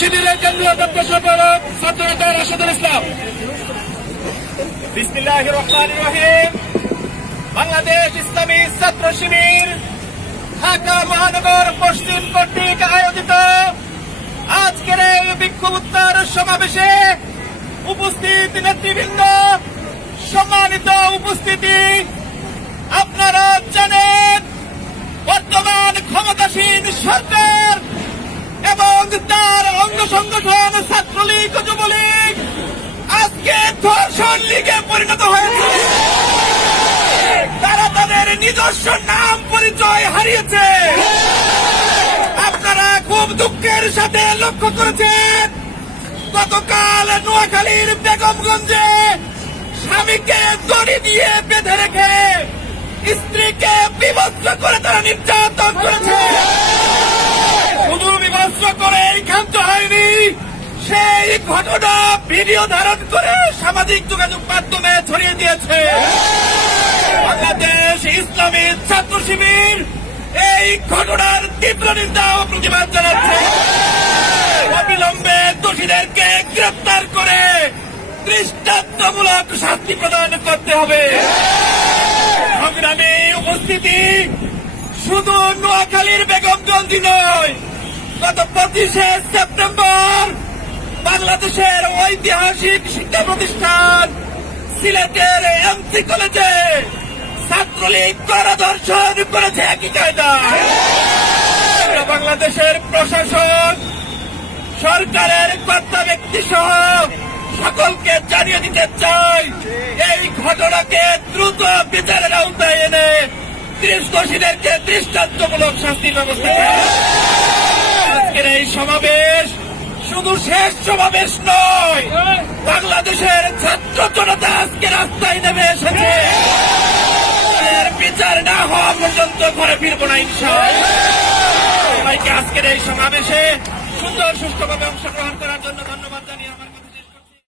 শিবিরের কেন্দ্রীয় দপ্তর সম্পাদক ছাত্রনেতা রাশেদুল ইসলাম। বিসমিল্লাহির রহমানির রহিম। বাংলাদেশ ইসলামী ছাত্র শিবির ঢাকা মহানগর পশ্চিম কর্তৃক আয়োজিত আজকের এই বিক্ষোভ উত্তর সমাবেশে উপস্থিত নেতৃবৃন্দ, সম্মানিত উপস্থিতি, আপনারা জানেন বর্তমান ক্ষমতাসীন সরকার এবং তার অঙ্গ সংগঠন ছাত্রলীগ ও যুবলীগ আজকে ধর্ষণ লীগে পরিণত হয়েছে। তারা তাদের নিজস্ব নাম পরিচয় হারিয়েছে। আপনারা খুব দুঃখের সাথে লক্ষ্য করেছেন, গতকাল নোয়াখালীর বেগমগঞ্জে স্বামীকে দড়ি দিয়ে বেঁধে রেখে স্ত্রীকে বিভৎস করে তারা নির্যাতন করেছে। শুধু বিভৎস করে ক্ষান্ত হয়নি, সেই ঘটনা ভিডিও ধারণ করে সামাজিক যোগাযোগ মাধ্যমে ছড়িয়ে দিয়েছে। বাংলাদেশ ইসলামী ছাত্র শিবির এই ঘটনার তীব্র নিন্দা ও প্রতিবাদ জানাচ্ছে। অবিলম্বে দোষীদেরকে গ্রেপ্তার করে দৃষ্টান্তমূলক শাস্তি প্রদান করতে হবে। সংগ্রামী উপস্থিতি, শুধু নোয়াখালীর বেগমগঞ্জ নয়, গত 25শে সেপ্টেম্বর বাংলাদেশের ঐতিহাসিক শিক্ষা প্রতিষ্ঠান সিলেটের এমসি কলেজে ছাত্রলীগ গণধর্ষণ করেছে একই কায়দায়। বাংলাদেশের প্রশাসন, সরকারের কর্তা ব্যক্তি সহ সকলকে জানিয়ে দিতে চাই, এই ঘটনাকে দ্রুত বিচারের আওতায় এনে দোষীদেরকে দৃষ্টান্তমূলক শাস্তির ব্যবস্থা করা। আজকের এই সমাবেশ শুধু শেষ সমাবেশ নয়, বাংলাদেশের ছাত্র জনতা আজকে রাস্তায় নেমে এসেছে। এর বিচার না হওয়া পর্যন্ত ঘরে ফিরবো না ইনশাআল্লাহ। সবাইকে আজকের এই সমাবেশে সুন্দর সুষ্ঠুভাবে অংশগ্রহণ করার জন্য ধন্যবাদ জানিয়ে আমার